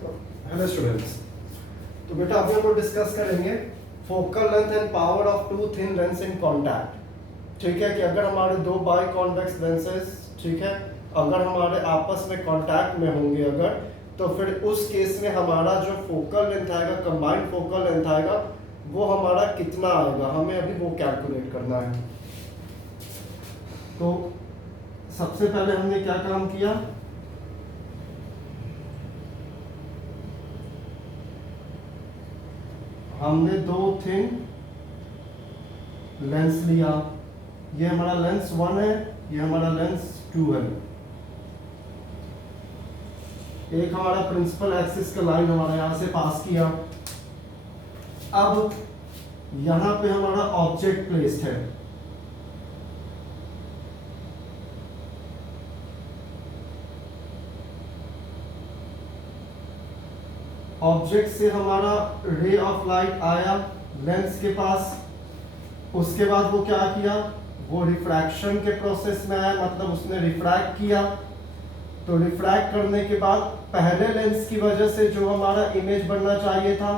तो hello students, तो बेटा अभी हम लोग डिस्कस करेंगे focal length and power of two thin lens in contact. ठीक है कि अगर हमारे दो बाई कॉन्वेक्स लेंसेज, ठीक है, अगर हमारे आपस में कांटेक्ट में होंगे अगर, तो फिर उस केस में हमारा जो फोकल लेंथ आएगा, कंबाइंड फोकल लेंथ आएगा, वो हमारा कितना आएगा, हमें अभी वो कैलकुलेट करना है। तो सबसे पहले हमने क्या काम किया, हमने दो थिन लेंस लिया। ये हमारा लेंस 1 है, ये हमारा लेंस 2 है। एक हमारा प्रिंसिपल एक्सिस का लाइन हमारा यहां से पास किया। अब यहां पे हमारा ऑब्जेक्ट प्लेस्ड है। ऑब्जेक्ट से हमारा रे ऑफ लाइट आया लेंस के पास। उसके बाद वो क्या किया, वो रिफ्रैक्शन के प्रोसेस में आया, मतलब उसने रिफ्रैक्ट किया। तो रिफ्रैक्ट करने के बाद पहले लेंस की वजह से जो हमारा इमेज बनना चाहिए था,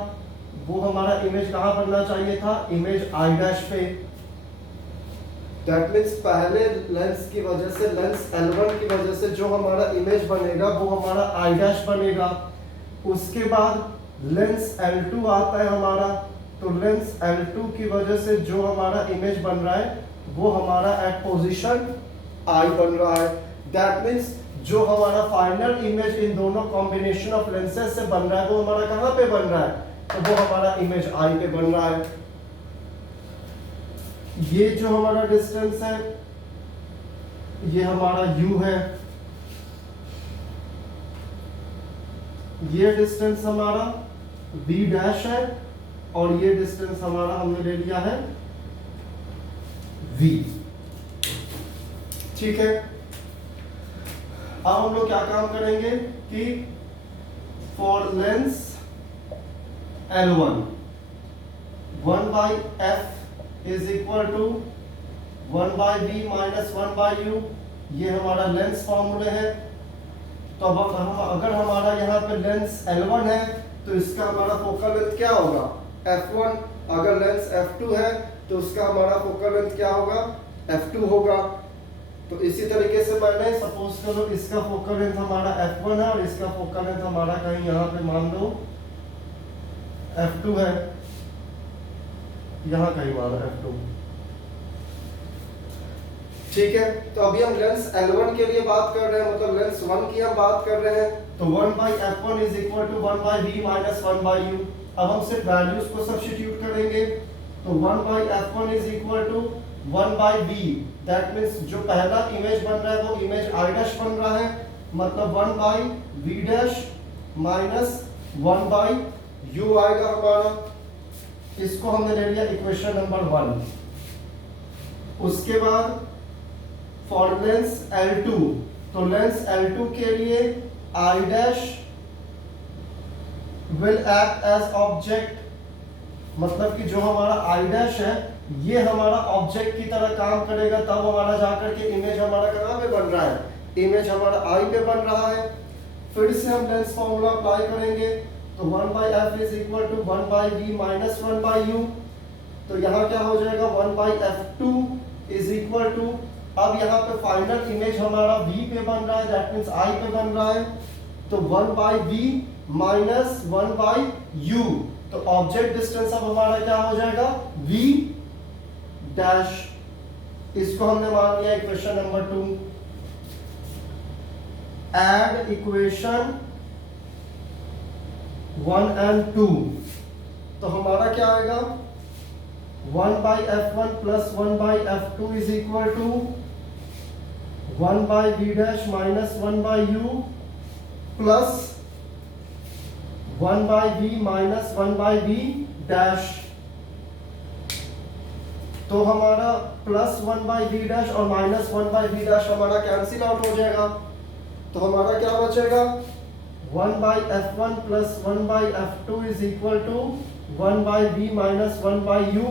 वो हमारा इमेज कहाँ बनना चाहिए था, इमेज आई डैश पे। दैट मीन्स पहले लेंस की वजह से, लेंस L1 की वजह से जो हमारा इमेज बनेगा वो हमारा आई डैश बनेगा। उसके बाद लेंस L2 आता है हमारा, तो लेंस L2 की वजह से जो हमारा इमेज बन रहा है वो हमारा एट पोजीशन I बन रहा है। दैट मीन्स जो हमारा फाइनल इमेज इन दोनों कॉम्बिनेशन ऑफ लेंसेज से बन रहा है वो हमारा कहाँ पे बन रहा है, तो वो हमारा इमेज I पे बन रहा है। ये जो हमारा डिस्टेंस है ये हमारा U है, ये डिस्टेंस हमारा V डैश है, और ये डिस्टेंस हमारा हमने ले लिया है V। ठीक है, अब हम लोग क्या काम करेंगे कि for lens L1 1/f is equal to 1/v minus 1/u, ये हमारा लेंस फॉर्मूले है। तो अब हम अगर हमारा यहाँ पे लेंस L1 है तो इसका हमारा फोकल लेंथ क्या होगा, f1। अगर लेंस f2 है तो उसका हमारा फोकल लेंथ क्या होगा, f2 होगा। तो इसी तरीके से मैंने सपोज करो इसका फोकल लेंथ हमारा f1 है और इसका फोकल लेंथ हमारा कहीं यहाँ पे मान लो f2 है, यहाँ कहीं मान लो f2। ठीक है, तो अभी हम लेंस L1 के लिए बात कर रहे हैं, मतलब लेंस 1 की हम बात कर रहे हैं। तो 1/f1 is equal to 1/v minus 1/u। अब हम सिर्फ वैल्यूज को सब्स्टिट्यूट करेंगे, तो 1/f1 is equal to 1/v। That means जो पहला इमेज बन रहा है वो इमेज आई डैश बन रहा है, मतलब 1/v डैश माइनस 1/u आएगा हमारा। इसको हमने ले लिया इक्वेशन नंबर 1। उसके बाद फॉर लेंस L2, तो लेंस L2 के लिए I dash will act as object, मतलब कि जो हमारा I डैश है ये हमारा ऑब्जेक्ट की तरह काम करेगा, तब हमारा जाकर के इमेज हमारा कहाँ पे बन रहा है, इमेज हमारा I पे बन रहा है। फिर से हम लेंस फॉर्मूला अप्लाई करेंगे, तो 1/f is equal to 1/v minus 1/u। तो यहाँ क्या हो जाएगा, 1/f2 इज इक्वल टू, अब यहाँ पे फाइनल इमेज हमारा V पे बन रहा है, दैट मींस I पे बन रहा है, तो 1/v माइनस 1/u। तो ऑब्जेक्ट डिस्टेंस अब हमारा क्या हो जाएगा, V डैश। इसको हमने मान लिया equation number 2। Add equation 1 and 2, तो हमारा क्या आएगा, 1/f1 plus 1/f2 is equal to 1/v dash minus 1/u plus 1/v minus 1/v dash. तो हमारा प्लस 1/v डैश और माइनस 1/v डैश हमारा कैंसिल आउट हो जाएगा, तो हमारा क्या बचेगा, 1/f1 plus 1/f2 is equal to 1/v minus 1/u।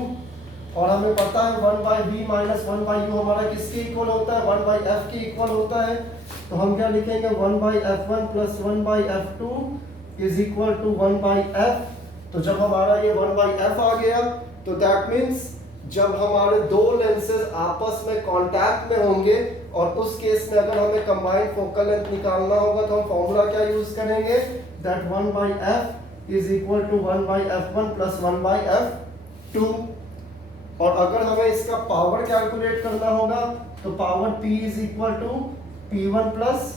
और हमें पता है 1/v माइनस 1/u हमारा किसके इक्वल होता है, 1/f के इक्वल होता है। तो हम क्या लिखेंगे, 1/f1 plus 1/f2 is equal to 1/f। तो जब हमारा ये 1/f आ गया तो दैट मीन्स जब हमारे दो लेंसेज आपस में कांटेक्ट में होंगे और उस केस में अगर हमें कंबाइंड फोकल लेंथ निकालना होगा तो हम फॉर्मूला क्या यूज करेंगे, that 1/f is equal to 1/f1 plus 1/f2। और अगर हमें इसका पावर कैलकुलेट करना होगा तो power p is equal to p1 plus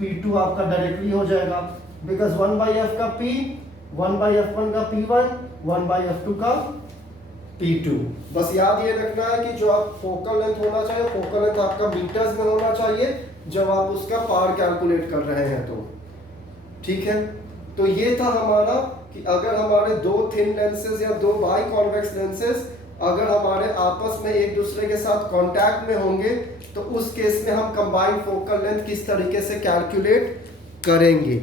p2 आपका डायरेक्टली हो जाएगा, बिकॉज 1/f का p, 1/f1 का p1, 1/f2 का p2। बस याद ये रखना है कि जो आप फोकल लेंथ होना चाहिए, फोकल लेंथ आपका मीटर्स में होना चाहिए जब आप उसका पावर कैलकुलेट कर रहे हैं तो ठीक है। तो ये था हमारा कि अगर हमारे दो थिन लेंसेज या दो बाई कॉन्वेक्स लेंसेज अगर हमारे आपस में एक दूसरे के साथ कांटेक्ट में होंगे तो उस केस में हम कंबाइंड फोकल लेंथ किस तरीके से कैलकुलेट करेंगे।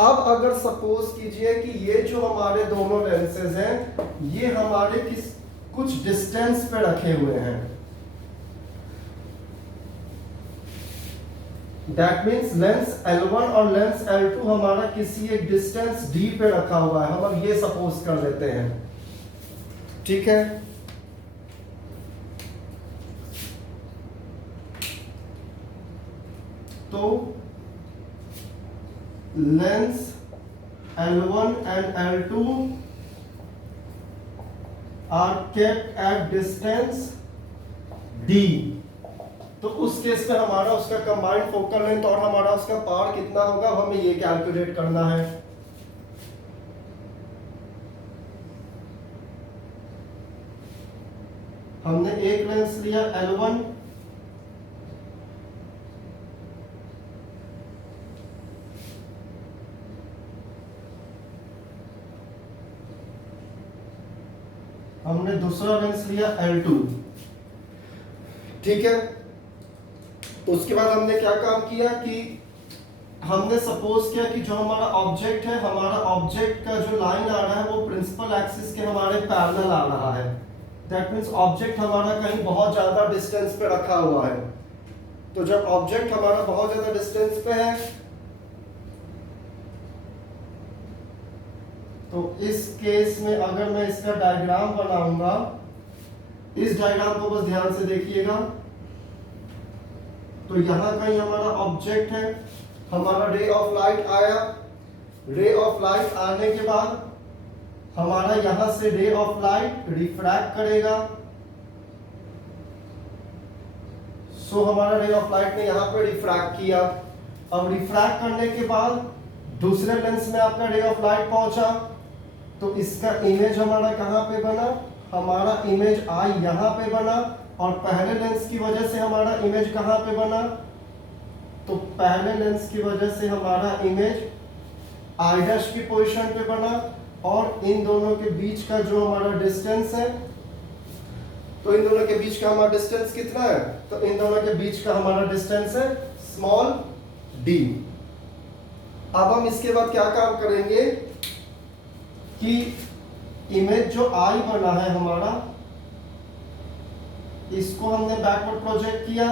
अब अगर सपोज कीजिए कि ये जो हमारे दोनों लेंसेज हैं ये हमारे कुछ डिस्टेंस पे रखे हुए हैं, दैट मीन्स लेंस L1 और लेंस L2 हमारा किसी एक डिस्टेंस d पे रखा हुआ है, हम अब ये सपोज कर लेते हैं, ठीक है। तो lens L1 and L2 are kept at distance d। तो उस केस में हमारा उसका कंबाइंड फोकल लेंथ और हमारा उसका पावर कितना होगा हमें ये कैलकुलेट करना है। हमने एक लेंस लिया L1, हमने दूसरा लेंस लिया L2, ठीक है। उसके बाद हमने क्या काम किया कि हमने सपोज किया कि जो हमारा ऑब्जेक्ट है, हमारा ऑब्जेक्ट का जो लाइन आ रहा है वो प्रिंसिपल एक्सिस के हमारे पैरेलल आ रहा है, दैट मीन्स ऑब्जेक्ट हमारा कहीं बहुत ज्यादा डिस्टेंस पे रखा हुआ है। तो जब ऑब्जेक्ट हमारा बहुत ज्यादा डिस्टेंस पे है तो इस केस में अगर मैं इसका डायग्राम बनाऊंगा, इस डायग्राम को बस ध्यान से देखिएगा। तो यहां कहीं हमारा ऑब्जेक्ट है, हमारा रे ऑफ लाइट आया, रे ऑफ लाइट आने के बाद हमारा यहां से रे ऑफ लाइट रिफ्रैक्ट करेगा। सो हमारा रे ऑफ लाइट ने यहां पे रिफ्रैक्ट किया। अब रिफ्रैक्ट करने के बाद दूसरे लेंस में आपका रे ऑफ लाइट पहुंचा तो इसका इमेज हमारा कहां पे बना, हमारा इमेज आई यहां पे बना। और पहले लेंस की वजह से हमारा इमेज कहां पे बना, तो पहले लेंस की वजह से हमारा इमेज आई डैश की पोजीशन पे बना। और इन दोनों के बीच का जो हमारा डिस्टेंस है, तो इन दोनों के बीच का हमारा डिस्टेंस कितना है, तो इन दोनों के बीच का हमारा डिस्टेंस है स्मॉल d। अब हम इसके बाद क्या काम करेंगे कि इमेज जो आई बना है हमारा, इसको हमने बैकवर्ड प्रोजेक्ट किया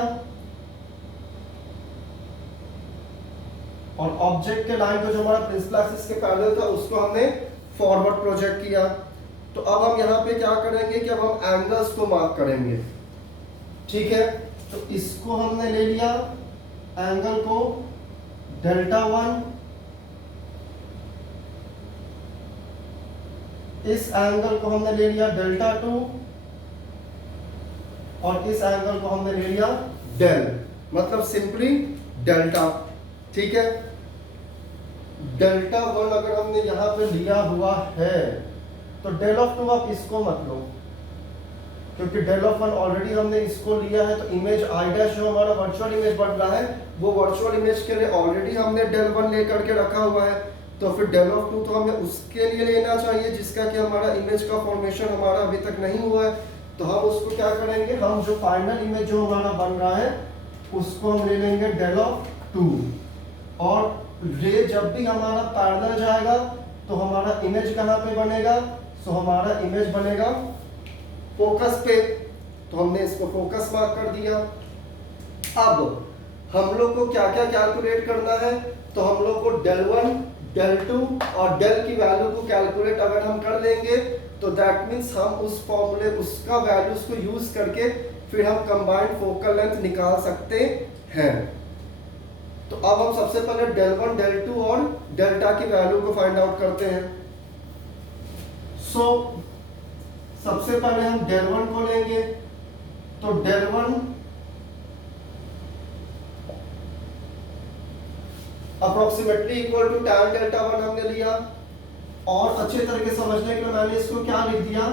और ऑब्जेक्ट के लाइन को जो हमारा प्रिंसिपल एक्सिस के पैरेलल था उसको हमने फॉरवर्ड प्रोजेक्ट किया। तो अब हम यहाँ पे क्या करेंगे कि अब हम एंगल्स को मार्क करेंगे, ठीक है। तो इसको हमने ले लिया एंगल को Δ1, इस एंगल को हमने ले लिया Δ2 और इस एंगल को हमने ले लिया डेल, मतलब सिंपली डेल्टा, ठीक है। Δ1 अगर हमने यहां पे लिया हुआ है तो डेल ऑफ 2 आप इसको मत लो, क्योंकि डेल ऑफ 1 ऑलरेडी हमने इसको लिया है। तो इमेज आई डैश जो हमारा वर्चुअल इमेज बन रहा है वो वर्चुअल इमेज के लिए ऑलरेडी हमने Δ1 लेकर के रखा हुआ है। तो फिर डेल ऑफ 2 तो हमें उसके लिए लेना चाहिए जिसका कि हमारा इमेज का फॉर्मेशन हमारा अभी तक नहीं हुआ है। तो हम उसको क्या करेंगे, हम जो फाइनल इमेज जो हमारा बन रहा है उसको हम ले लेंगे डेल ऑफ 2। और रे जब भी हमारा पैरेलल जाएगा तो हमारा इमेज कहाँ पे बनेगा, सो हमारा इमेज बनेगा फोकस पे। तो हमने इसको फोकस मार्क कर दिया। अब हम लोग को क्या क्या कैलकुलेट करना है, तो हम लोग को del 1 del 2 और del की वैल्यू को कैलकुलेट अगर हम कर लेंगे तो दैट मीन्स हम उस फॉर्मूले उसका वैल्यूज को यूज करके फिर हम कंबाइंड फोकल लेंथ निकाल सकते हैं। तो अब हम सबसे पहले del 1 del 2 और डेल्टा की वैल्यू को फाइंड आउट करते हैं। सो सबसे पहले हम del 1 को लेंगे, तो del 1 approximately equal to tan delta 1 हमने लिया, और अच्छे तरीके समझने के लिए मैंने इसको क्या लिख दिया,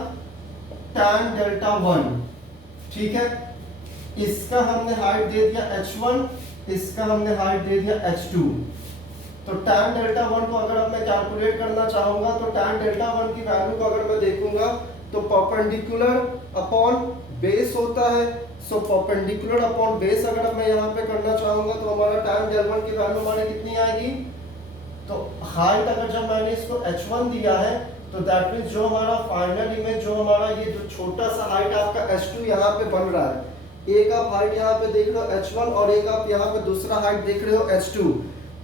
tan डेल्टा 1, ठीक है। इसका हमने हाइट दे दिया h1, इसका हमने हाइट दे दिया h2। तो tan डेल्टा 1 को अगर अब मैं कैलकुलेट करना चाहूंगा तो tan डेल्टा 1 की वैल्यू को अगर मैं देखूंगा तो परपेंडिकुलर अपॉन बेस होता है। सो परपेंडिकुलर अपॉन बेस अगर मैं यहाँ पे करना चाहूंगा तो हमारा tan डेल्टा 1 की वैल्यू हमारे कितनी आएगी, तो हाइट अगर जब मैंने इसको h1 दिया है तो दैट मींस जो हमारा फाइनल इमेज, जो हमारा ये जो छोटा सा हाइट आपका h2 यहाँ पे बन रहा है, एक आप हाइट यहाँ पे देख रहे हो h1 और एक आप यहाँ पे दूसरा हाइट देख रहे हो h2।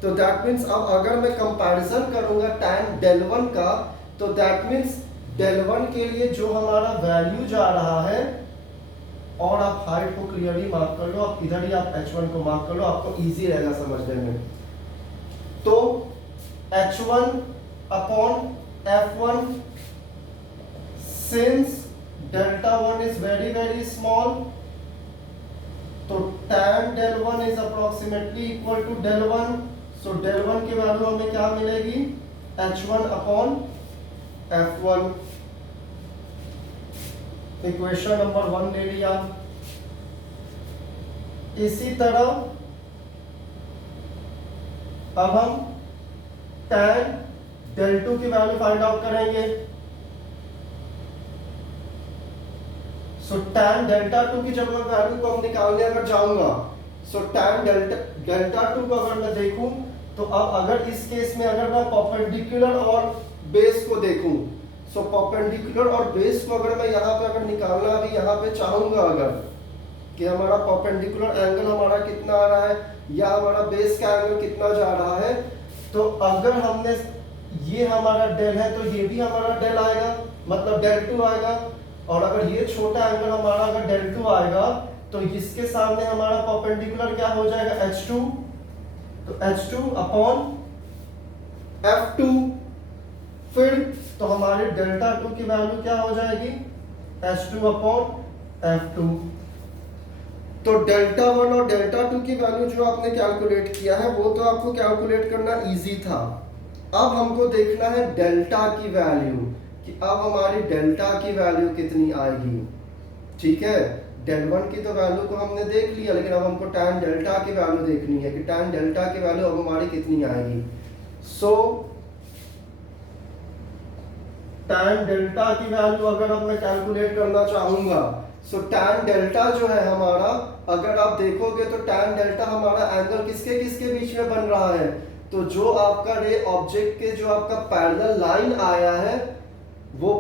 तो दैट मींस अब अगर मैं कंपैरिजन करूंगा tan del 1 का, तो दैट मींस del 1 के लिए जो हमारा वैल्यू जा रहा है, और आप हाइट को क्लियरली मार्क कर लो, आप इधर ही आप h1 को मार्क कर लो, आपको इजी रहेगा समझने में। तो h1 upon f1, since delta 1 is very very small, तो tan del 1 is approximately equal to del 1। so del 1 की वैल्यू हमें क्या मिलेगी, h1 upon f1। Equation number 1 ले लिया। इसी तरह अब हम tan del 2 की वैल्यू फाइंड आउट करेंगे। सो tan डेल्टा 2 की जब मैं वैल्यू को हम निकालने अगर जाऊंगा, सो tan डेल्टा 2 को अगर मैं देखूं तो अब अगर इस केस में अगर मैं परपेंडिकुलर और बेस को देखूं, सो परपेंडिकुलर और बेस को अगर मैं यहाँ पे अगर निकालना अभी यहाँ पे चाहूंगा अगर कि हमारा परपेंडिकुलर एंगल हमारा कितना आ रहा है या हमारा बेस का एंगल कितना जा रहा है, तो अगर हमने ये हमारा डेल है तो ये भी हमारा डेल आएगा, मतलब del 2 आएगा। और अगर ये छोटा एंगल हमारा अगर del 2 आएगा तो इसके सामने हमारा परपेंडिकुलर क्या हो जाएगा, h2। तो h2 अपॉन f2, फिर तो हमारे डेल्टा 2 की वैल्यू क्या हो जाएगी, h2 अपॉन f2। तो डेल्टा 1 और डेल्टा 2 की वैल्यू जो आपने कैलकुलेट किया है वो तो आपको कैलकुलेट करना इजी था। अब हमको देखना है डेल्टा की वैल्यू कि अब हमारी डेल्टा की वैल्यू कितनी आएगी, ठीक है। del 1 की तो वैल्यू को हमने देख लिया, लेकिन अब हमको tan डेल्टा की वैल्यू देखनी है कि tan डेल्टा की वैल्यू अब हमारी कितनी आएगी। सो tan डेल्टा की वैल्यू अगर अब मैं कैलकुलेट करना चाहूंगा, सो tan डेल्टा जो है हमारा, अगर आप देखोगे तो tan डेल्टा हमारा एंगल किसके किसके बीच में बन रहा है, तो जो आपका रे ऑब्जेक्ट के जो आपका पैरेलल लाइन आया है वो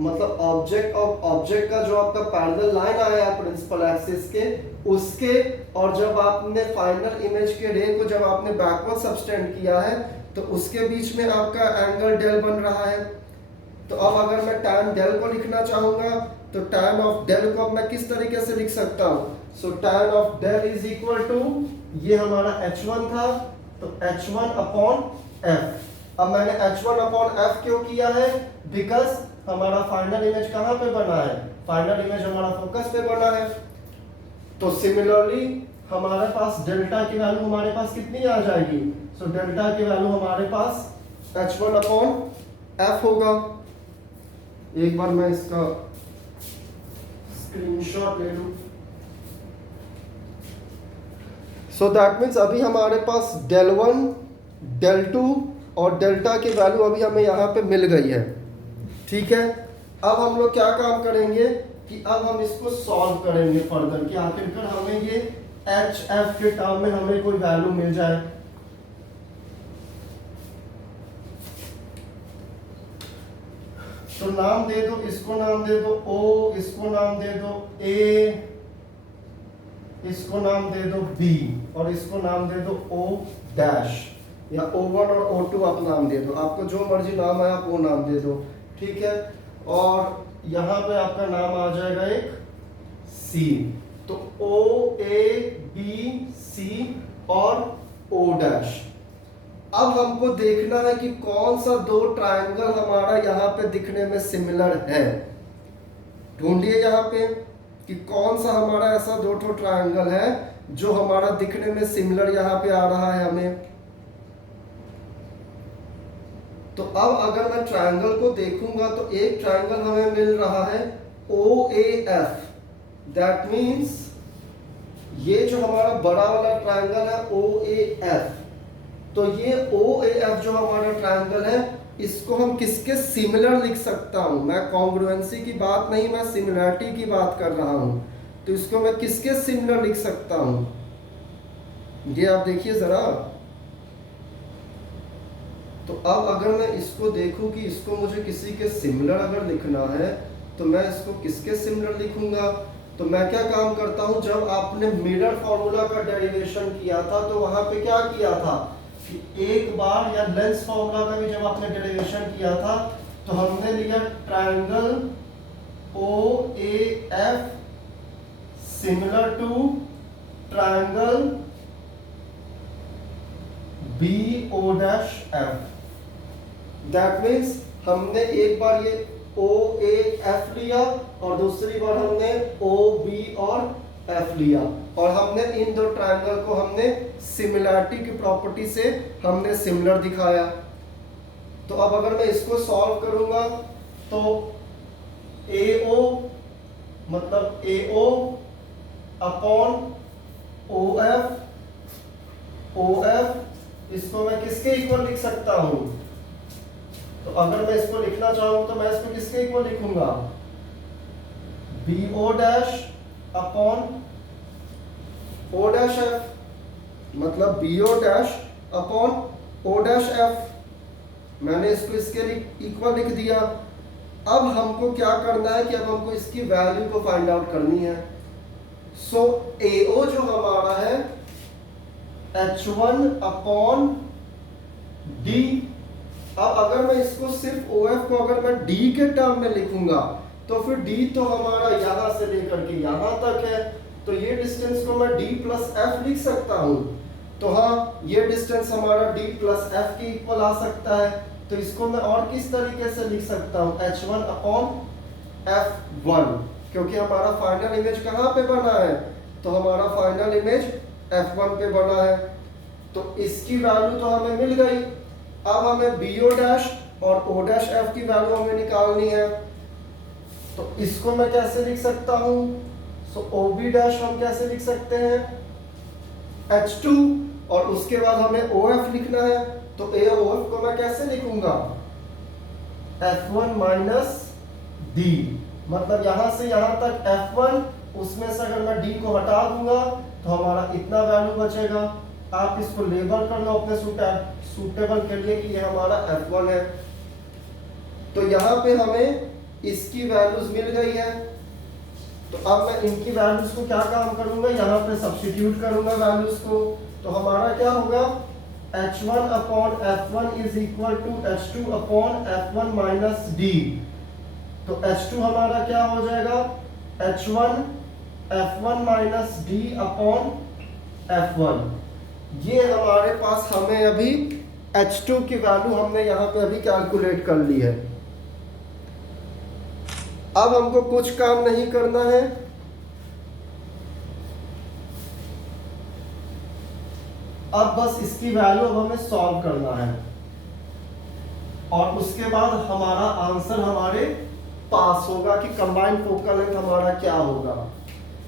मतलब ऑब्जेक्ट का जो आपका पैरेलल लाइन आया है प्रिंसिपल एक्सिस के, उसके और जब आपने फाइनल इमेज के रे को जब आपने बैकवर्ड सबटेंड किया है तो उसके बीच में आपका एंगल डेल बन रहा है। तो अब अगर मैं tan डेल को लिखना चाहूंगा तो tan ऑफ डेल को अब मैं किस तरीके से लिख सकता हूं, so tan of del is equal to, ये हमारा h1 था तो h1 अपॉन f। अब मैंने h1 अपॉन f क्यों किया है, बिकॉज हमारा फाइनल इमेज कहां पे बना है, फाइनल इमेज हमारा फोकस पे बना है। तो सिमिलरली हमारे पास डेल्टा की वैल्यू हमारे पास कितनी आ जाएगी, सो डेल्टा की वैल्यू हमारे पास h1 अपॉन f होगा। एक बार मैं इसका स्क्रीनशॉट ले लूं। सो दैट मीन्स अभी हमारे पास del 1 del 2 और डेल्टा की वैल्यू अभी हमें यहाँ पे मिल गई है, ठीक है। अब हम लोग क्या काम करेंगे कि अब हम इसको सॉल्व करेंगे फर्दर कि आखिरकार हमें ये एच एफ के टर्म में हमें कोई वैल्यू मिल जाए। तो नाम दे दो, इसको नाम दे दो O, इसको नाम दे दो A, इसको नाम दे दो B। और इसको नाम दे दो O डैश, या O1 और O2 आप नाम दे दो, आपको जो मर्जी नाम आया आप वो नाम दे दो, ठीक है। और यहाँ पे आपका नाम आ जाएगा एक C, तो O A B C और O डैश। अब हमको देखना है कि कौन सा दो ट्रायंगल हमारा यहाँ पे दिखने में सिमिलर है। ढूंढिए यहाँ पे कि कौन सा हमारा ऐसा दो ठो ट्रायंगल है जो हमारा दिखने में सिमिलर यहाँ पे आ रहा है हमें। तो अब अगर मैं ट्रायंगल को देखूंगा तो एक ट्रायंगल हमें मिल रहा है OAF, दैट मीन्स ये जो हमारा बड़ा वाला ट्रायंगल है OAF, तो ये OAF जो हमारा ट्रायंगल है इसको हम किसके सिमिलर लिख सकता हूं। मैं कॉन्ग्रुएंसी की बात नहीं, मैं सिमिलरिटी की बात कर रहा हूं। तो इसको मैं किसके सिमिलर लिख सकता हूं, ये आप देखिए जरा। तो अब अगर मैं इसको देखूं कि इसको मुझे किसी के सिमिलर अगर लिखना है तो मैं इसको किसके सिमिलर लिखूंगा। तो मैं क्या काम करता हूं, जब आपने मिरर फॉर्मूला का डेरिवेशन किया था तो वहां पे क्या किया था कि एक बार, या लेंस फॉर्मूला का भी जब आपने डेरिवेशन किया था तो हमने लिया triangle OAF similar to triangle BO'F, that means हमने एक बार ये OAF लिया और दूसरी बार हमने OB और F लिया, और हमने इन दो ट्रायंगल को हमने सिमिलरिटी की प्रॉपर्टी से हमने सिमिलर दिखाया। तो अब अगर मैं इसको सॉल्व करूंगा तो AO मतलब AO अपॉन OF, OF इसको मैं किसके इक्वल लिख सकता हूं। तो अगर मैं इसको लिखना चाहूं तो मैं इसको किसके इक्वल लिखूंगा, BO dash upon O dash F, मतलब BO dash upon O dash F। मैंने इसको इसके इक्वल लिख दिया। अब हमको क्या करना है कि अब हमको इसकी वैल्यू को फाइंड आउट करनी है। सो AO जो हमारा है H1 अपॉन D। अब अगर मैं इसको सिर्फ OF को अगर मैं D के टर्म में लिखूंगा तो फिर D तो हमारा यहां से लेकर के यहां तक है, तो ये डिस्टेंस को मैं D प्लस F लिख सकता हूं। तो हाँ, ये डिस्टेंस हमारा D प्लस F के इक्वल आ सकता है। तो इसको मैं और किस तरीके से लिख सकता हूं, H1 अपॉन F1, क्योंकि हमारा फाइनल इमेज कहां पे बना है, तो हमारा फाइनल इमेज F1 पे बना है। तो इसकी वैल्यू तो हमें मिल गई। अब हमें BO डैश और O डैश F की वैल्यू हमें निकालनी है। तो इसको मैं कैसे लिख सकता हूं, सो OB डैश हम कैसे लिख सकते हैं, H2, और उसके बाद हमें OF लिखना है। तो AOF को मैं कैसे लिखूंगा, F1 माइनस D, मतलब यहां से यहां तक F1, उसमें से अगर मैं D को हटा दूंगा तो हमारा इतना वैल्यू बचेगा। आप इसको लेबल कर लो अपने सूटेबल के लिए कि ये हमारा F1 है। तो यहाँ पे हमें इसकी वैल्यूज मिल गई है। तो अब मैं इनकी वैल्यूज को क्या काम करूंगा, यहाँ पे सब्स्टिट्यूट करूंगा वैल्यूज को। तो हमारा क्या होगा, H1 upon F1 is equal to H2 upon F1 minus D। तो H2 हमारा क्या हो जाएगा, H1 F1 minus D upon F1। ये हमारे पास हमें अभी H2 की वैल्यू हमने यहाँ पे अभी कैलकुलेट कर ली है। अब हमको कुछ काम नहीं करना है, अब बस इसकी वैल्यू अब हमें सॉल्व करना है और उसके बाद हमारा आंसर हमारे पास होगा कि कंबाइंड फोकल लेंथ हमारा क्या होगा।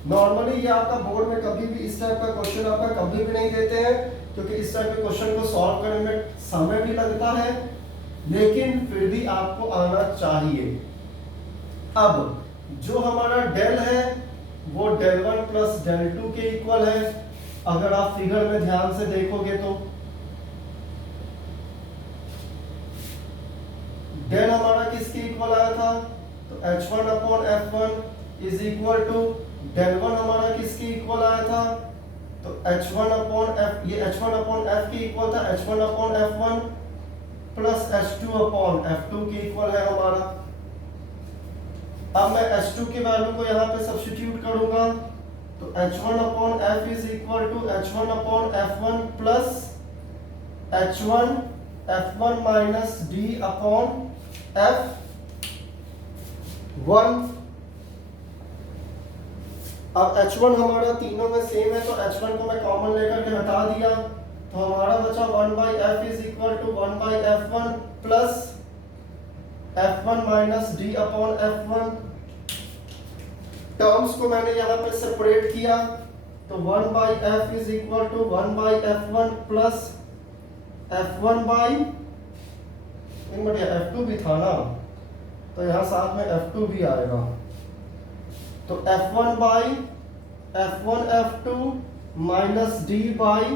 नॉर्मली ये आपका बोर्ड में कभी भी इस टाइप का क्वेश्चन आपका कभी भी नहीं देते हैं, क्योंकि इस टाइप के क्वेश्चन को सॉल्व करने में समय भी लगता है, लेकिन फिर भी आपको आना चाहिए। अब जो हमारा डेल है वो डेल 1 प्लस डेल 2 के इक्वल है। अगर आप फिगर में ध्यान से देखोगे तो डेल हमारा किसके इक्वल आया था, तो H1 upon F1 is equal to del 1 हमारा किसके इक्वल आया था, तो h1 अपॉन f, ये h1 अपॉन f की इक्वल था h1 upon f1 plus h2 upon f2 की इक्वल है हमारा। अब मैं h2 की वैल्यू को यहाँ पे सब्स्टिट्यूट करूंगा, तो h1 upon f is equal to h1 upon f1 plus h1 f1 minus d upon f1। अब h1 हमारा तीनों में सेम है, तो h1 को मैं कॉमन लेकर के हटा दिया, तो हमारा बचा 1/f is equal to 1/f1 plus f1 minus d upon f1। Terms को मैंने यहाँ पे सेपरेट किया, तो 1/f is equal to 1/f1 plus f1 by f2 भी था ना, तो यहाँ साथ में f2 भी आएगा, तो f1 by f1 f2 minus d by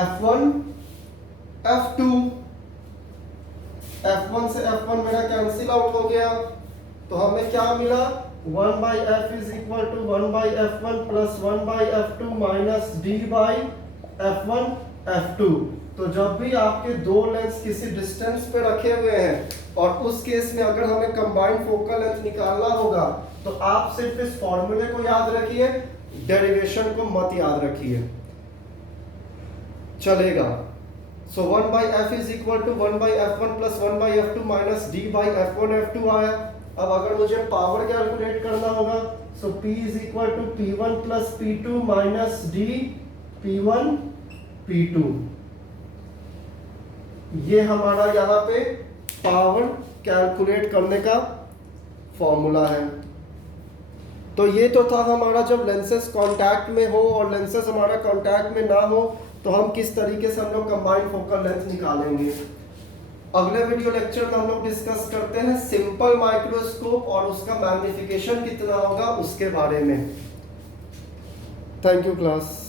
f1 f2। f1 से f1 मेरा कैंसिल आउट हो गया, तो हमें क्या मिला 1/f is equal to 1/f1 plus 1/f2 minus d by f1 f2। तो जब भी आपके दो लेंस किसी डिस्टेंस पे रखे हुए हैं और उस केस में अगर हमें कंबाइंड फोकल लेंथ निकालना होगा, तो आप सिर्फ इस फॉर्मूले को याद रखिए, डेरिवेशन को मत याद रखिए, चलेगा। So 1/f is equal to 1/f1 plus 1/f2 minus d by f1 f2 आया। अब अगर मुझे पावर कैलकुलेट करना होगा, so p is equal to p1 plus p2 minus d p1 p2। ये हमारा यहाँ पे पावर कैलकुलेट करने का फॉर्मूला है। तो ये तो था हमारा जब लेंसेज कांटेक्ट में हो और लेंसेज हमारा कांटेक्ट में ना हो तो हम किस तरीके से हम लोग कंबाइंड फोकल लेंथ निकालेंगे। अगले वीडियो लेक्चर में हम लोग डिस्कस करते हैं सिंपल माइक्रोस्कोप और उसका मैग्निफिकेशन कितना होगा उसके बारे में। Thank you class.